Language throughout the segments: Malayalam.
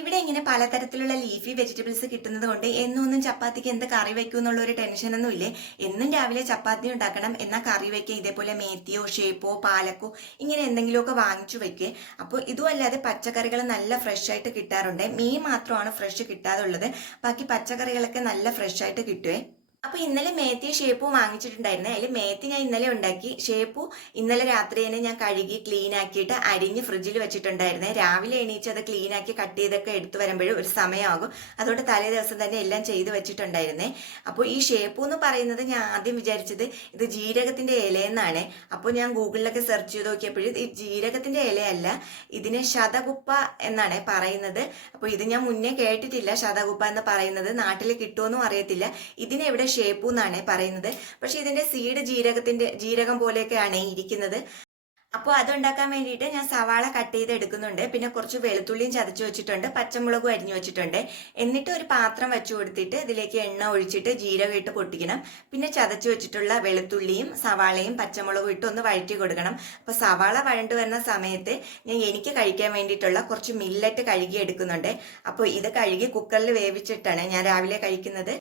ഇവിടെ ഇങ്ങനെ പലതരത്തിലുള്ള ലീഫി വെജിറ്റബിൾസ് കിട്ടുന്നത് കൊണ്ട് എന്നൊന്നും ചപ്പാത്തിക്ക് എന്ത് കറി വെക്കും എന്നുള്ള ഒരു ടെൻഷനൊന്നും ഇല്ലേ. എന്നും രാവിലെ ചപ്പാത്തി ഉണ്ടാക്കണം, എന്നാൽ കറി വെക്കുക ഇതേപോലെ മേത്തിയോ ഷേപ്പോ പാലക്കോ ഇങ്ങനെ എന്തെങ്കിലുമൊക്കെ വാങ്ങിച്ചു വെക്കേ. അപ്പോൾ ഇതും അല്ലാതെ പച്ചക്കറികൾ നല്ല ഫ്രഷ് ആയിട്ട് കിട്ടാറുണ്ട്. മീൻ മാത്രമാണ് ഫ്രഷ് കിട്ടാതുള്ളത്, ബാക്കി പച്ചക്കറികളൊക്കെ നല്ല ഫ്രഷ് ആയിട്ട് കിട്ടുവേ. അപ്പൊ ഇന്നലെ മേത്തി ഷേപ്പും വാങ്ങിച്ചിട്ടുണ്ടായിരുന്നേ. അതിൽ മേത്തി ഞാൻ ഇന്നലെ ഉണ്ടാക്കി, ഷേപ്പു ഇന്നലെ രാത്രി തന്നെ ഞാൻ കഴുകി ക്ലീൻ ആക്കിയിട്ട് അരിഞ്ഞ് ഫ്രിഡ്ജിൽ വെച്ചിട്ടുണ്ടായിരുന്നേ. രാവിലെ എണീച്ച് അത് ക്ലീൻ ആക്കി കട്ട് ചെയ്തൊക്കെ എടുത്തു വരുമ്പോഴും ഒരു സമയമാകും. അതുകൊണ്ട് തലേ ദിവസം തന്നെ എല്ലാം ചെയ്ത് വെച്ചിട്ടുണ്ടായിരുന്നേ. അപ്പോൾ ഈ ഷേപ്പു എന്ന് പറയുന്നത് ഞാൻ ആദ്യം വിചാരിച്ചത് ഇത് ജീരകത്തിന്റെ ഇലയെന്നാണ്. അപ്പോൾ ഞാൻ ഗൂഗിളിലൊക്കെ സെർച്ച് ചെയ്ത് നോക്കിയപ്പോഴും ഈ ജീരകത്തിന്റെ ഇലയല്ല, ഇതിനെ ശതകുപ്പ എന്നാണ് പറയുന്നത്. അപ്പോൾ ഇത് ഞാൻ മുന്നേ കേട്ടിട്ടില്ല, ശതകുപ്പ എന്ന് പറയുന്നത്. നാട്ടിൽ കിട്ടുമെന്നും അറിയത്തില്ല. ഇതിനെവിടെ ഷേപ്പു എന്നാണ് പറയുന്നത്. പക്ഷെ ഇതിന്റെ സീഡ് ജീരകം പോലെയൊക്കെയാണ് ഇരിക്കുന്നത്. അപ്പോൾ അതുണ്ടാക്കാൻ വേണ്ടിയിട്ട് ഞാൻ സവാള കട്ട് ചെയ്ത് എടുക്കുന്നുണ്ട്. പിന്നെ കുറച്ച് വെളുത്തുള്ളിയും ചതച്ച് വെച്ചിട്ടുണ്ട്, പച്ചമുളകും അരിഞ്ഞു വെച്ചിട്ടുണ്ട്. എന്നിട്ട് ഒരു പാത്രം വെച്ചു കൊടുത്തിട്ട് ഇതിലേക്ക് എണ്ണ ഒഴിച്ചിട്ട് ജീരകം ഇട്ട് പൊട്ടിക്കണം. പിന്നെ ചതച്ച് വെച്ചിട്ടുള്ള വെളുത്തുള്ളിയും സവാളയും പച്ചമുളകും ഇട്ട് ഒന്ന് വഴറ്റി കൊടുക്കണം. അപ്പോൾ സവാള വഴണ്ടു വരുന്ന സമയത്ത് എനിക്ക് കഴിക്കാൻ വേണ്ടിയിട്ടുള്ള കുറച്ച് മില്ലറ്റ് കഴുകി എടുക്കുന്നുണ്ട്. അപ്പോൾ ഇത് കഴുകി കുക്കറിൽ വേവിച്ചിട്ടാണ് ഞാൻ രാവിലെ കഴിക്കുന്നത്.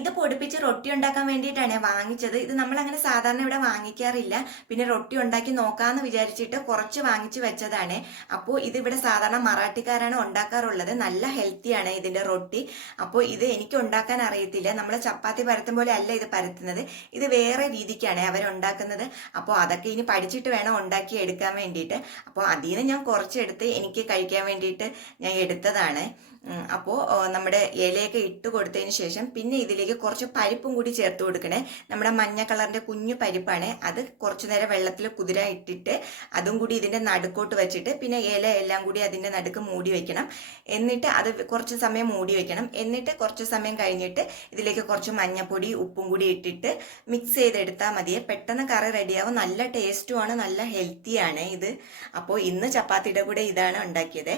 ഇത് പൊടിപ്പിച്ച് റൊട്ടി ഉണ്ടാക്കാൻ വേണ്ടിയിട്ടാണ് വാങ്ങിച്ചത്. ഇത് നമ്മൾ അങ്ങനെ സാധാരണ ഇവിടെ വാങ്ങിക്കാറില്ല. പിന്നെ റൊട്ടി ഉണ്ടാക്കി നോക്കാമെന്ന് വിചാരിച്ചിട്ട് കുറച്ച് വാങ്ങിച്ചു വെച്ചതാണ്. അപ്പോൾ ഇത് ഇവിടെ സാധാരണ മറാഠിക്കാരാണ് ഉണ്ടാക്കാറുള്ളത്. നല്ല ഹെൽത്തിയാണ് ഇതിന്റെ റൊട്ടി. അപ്പോൾ ഇത് എനിക്ക് ഉണ്ടാക്കാൻ അറിയത്തില്ല. നമ്മൾ ചപ്പാത്തി പരത്തും പോലെ അല്ല ഇത് പരത്തുന്നത്, ഇത് വേറെ രീതിക്കാണ് അവരുണ്ടാക്കുന്നത്. അപ്പോൾ അതൊക്കെ ഇനി പഠിച്ചിട്ട് വേണം ഉണ്ടാക്കി എടുക്കാൻ വേണ്ടിയിട്ട്. അപ്പോൾ അതിൽ നിന്ന് ഞാൻ കുറച്ചെടുത്ത് എനിക്ക് കഴിക്കാൻ വേണ്ടിയിട്ട് ഞാൻ എടുത്തതാണ്. അപ്പോൾ നമ്മുടെ ഇലയൊക്കെ ഇട്ട് കൊടുത്തതിന് ശേഷം പിന്നെ ഇതിലേക്ക് കുറച്ച് പരിപ്പും കൂടി ചേർത്ത് കൊടുക്കണേ. നമ്മുടെ മഞ്ഞ കളറിന്റെ കുഞ്ഞു പരിപ്പാണ്. അത് കുറച്ചു നേരം വെള്ളത്തിൽ കുതിര ഇട്ടിട്ട് അതും കൂടി ഇതിന്റെ നടുക്കോട്ട് വെച്ചിട്ട് പിന്നെ ഇല എല്ലാം കൂടി അതിന്റെ നടുക്ക് മൂടി വെക്കണം. എന്നിട്ട് അത് കുറച്ച് സമയം മൂടി വെക്കണം. എന്നിട്ട് കുറച്ച് സമയം കഴിഞ്ഞിട്ട് ഇതിലേക്ക് കുറച്ച് മഞ്ഞപ്പൊടി ഉപ്പും കൂടി ഇട്ടിട്ട് മിക്സ് ചെയ്തെടുത്താൽ മതിയെ. പെട്ടെന്ന് കറി റെഡിയാവും. നല്ല ടേസ്റ്റുമാണ്, നല്ല ഹെൽത്തിയാണ് ഇത്. അപ്പോൾ ഇന്ന് ചപ്പാത്തിയുടെ കൂടെ ഇതാണ് ഉണ്ടാക്കിയത്.